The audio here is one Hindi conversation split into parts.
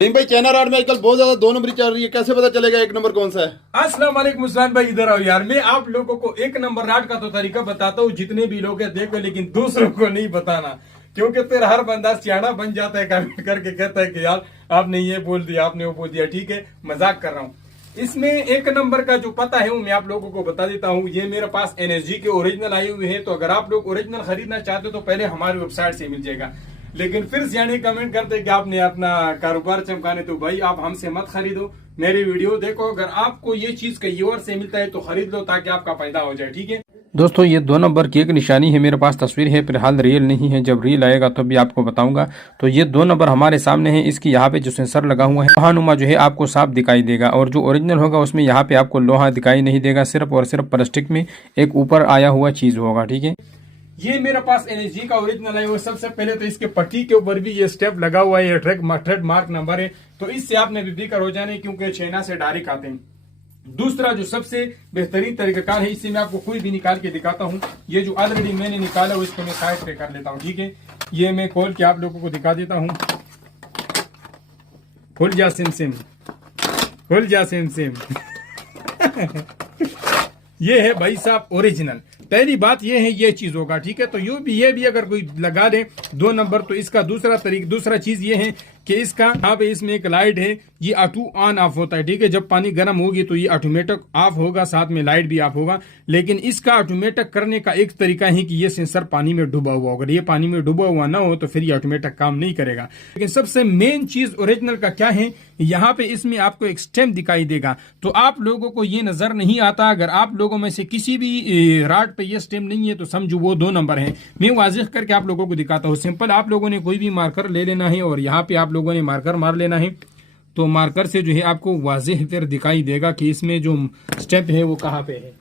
नहीं भाई, चाइना राड में आजकल बहुत ज्यादा 2 नंबरी चल रही है। कैसे पता चलेगा 1 नंबर कौन सा है? अस्सलाम वालेकुम मुस्लान भाई, इधर आओ यार। मैं आप लोगों को 1 नंबर राड का तो तरीका बताता हूँ, जितने भी लोग हैं देखो, लेकिन दूसरों को नहीं बताना, क्योंकि फिर हर बंदा सियाना बन जाता है, कमेंट करके कहता है कि यार आपने ये बोल दिया, आपने वो बोल दिया। ठीक है, मजाक कर रहा हूँ। इसमें 1 नंबर का जो पता है वो मैं आप लोगों को बता देता हूँ। ये मेरे पास एनएसजी के ओरिजिनल आए हुए हैं, तो अगर आप लोग ओरिजिनल खरीदना चाहते हो तो पहले हमारी वेबसाइट से मिल जाएगा। लेकिन फिर सियाने कमेंट करते कि आपने अपना कारोबार चमकाने, तो भाई आप हमसे मत खरीदो, मेरी वीडियो देखो। अगर आपको ये चीज कहीं और से मिलता है तो खरीद लो, ताकि आपका फायदा हो जाए। ठीक है दोस्तों, ये 2 नंबर की एक निशानी है। मेरे पास तस्वीर है, फिलहाल रियल नहीं है, जब रियल आएगा तो भी आपको बताऊंगा। तो ये 2 नंबर हमारे सामने है। इसकी यहाँ पे जो सेंसर लगा हुआ है, लोहानुमा जो है आपको साफ दिखाई देगा, और जो ओरिजिनल होगा उसमें यहाँ पे आपको लोहा दिखाई नहीं देगा, सिर्फ और सिर्फ प्लास्टिक में एक ऊपर आया हुआ चीज होगा। ठीक है, ये मेरे पास एनएसजी का ओरिजिनल है। वो सबसे पहले तो इसके पट्टी के ऊपर भी ये स्टेप लगा हुआ है, ये ट्रेडमार्क नंबर है, तो इससे आपने बेफिक्र हो जाने, क्योंकि चाइना से डायरेक्ट आते हैं। दूसरा जो सबसे बेहतरीन तरीकाकार है, इससे मैं आपको कोई भी निकाल के दिखाता हूँ। ये जो ऑलरेडी मैंने निकाला है इसको मैं साइड पे कर लेता हूँ। ठीक है, ये मैं खोल के आप लोगों को दिखा देता हूँ। खुल जा सिम सिम, खुल जा सिम सिम। ये है भाई साहब ओरिजिनल। पहली बात ये है, ये चीज होगा। ठीक है, तो ये भी अगर कोई लगा दे 2 नंबर, तो इसका दूसरा चीज ये है कि इसका यहाँ पे इसमें एक लाइट है, ये ऑटो ऑन ऑफ होता है। ठीक है, जब पानी गर्म होगी तो ये ऑटोमेटिक ऑफ होगा, साथ में लाइट भी ऑफ होगा। लेकिन इसका ऑटोमेटिक करने का एक तरीका है कि ये सेंसर पानी में डूबा हुआ होगा। ये पानी में डूबा हुआ ना हो तो फिर ये ऑटोमेटिक काम नहीं करेगा। लेकिन सबसे मेन चीज ओरिजिनल का क्या है, यहाँ पे इसमें आपको एक स्टेम दिखाई देगा। तो आप लोगों को ये नजर नहीं आता। अगर आप लोगों में से किसी भी राड पे ये स्टेम नहीं है तो समझो वो 2 नंबर है। मैं वाजिह करके आप लोगों को दिखाता हूँ। सिंपल आप लोगों ने कोई भी मार्कर ले लेना है, और यहाँ पे आप लोगों ने मार्कर मार लेना है। तो मार्कर से जो है आपको वाजिह फिर दिखाई देगा कि इसमें जो स्टेप है वो कहाँ पे है।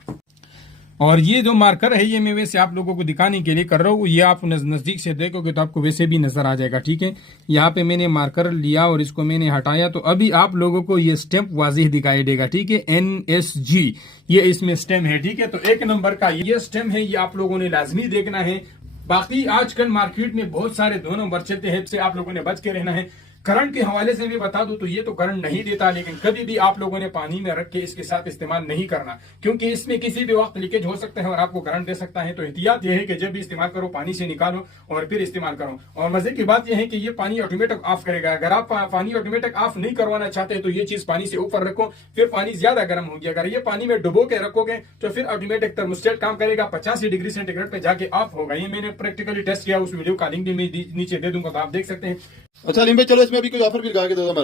और ये जो मार्कर है, ये मैं वैसे आप लोगों को दिखाने के लिए कर रहा हूँ। ये आप नजदीक से देखोगे तो आपको वैसे भी नजर आ जाएगा। ठीक है, यहाँ पे मैंने मार्कर लिया और इसको मैंने हटाया, तो अभी आप लोगों को ये स्टेप वाजिह दिखाई देगा। ठीक है, NSG ये इसमें स्टेम है। ठीक है, तो 1 नंबर का ये स्टेम है, ये आप लोगों ने लाजमी देखना है। बाकी आजकल मार्केट में बहुत सारे 2 नंबर चलते हैं, इससे आप लोगों ने बच के रहना है। करंट के हवाले से भी बता दूं तो ये तो करंट नहीं देता, लेकिन कभी भी आप लोगों ने पानी में रख के इसके साथ इस्तेमाल नहीं करना, क्योंकि इसमें किसी भी वक्त लीकेज हो सकता है और आपको करंट दे सकता है। तो एहतियात ये है कि जब भी इस्तेमाल करो पानी से निकालो और फिर इस्तेमाल करो। और मजे की बात यह है कि ये पानी ऑटोमेटिक ऑफ करेगा। अगर आप पानी ऑटोमेटिक ऑफ नहीं करवाना चाहते तो ये चीज पानी से ऊपर रखो, फिर पानी ज्यादा गर्म होगी। अगर ये पानी में डुबो के रखोगे तो फिर ऑटोमेटिक थर्मोस्टेट काम करेगा, 85 डिग्री सेंटीग्रेड पे जाके ऑफ होगा। ये मैंने प्रैक्टिकली टेस्ट किया, उस वीडियो का लिंक भी मैं नीचे दे दूंगा, तो आप देख सकते हैं। अच्छा अलीम भाई, चलो इसमें अभी कोई ऑफर भी लगा के दो हमारे।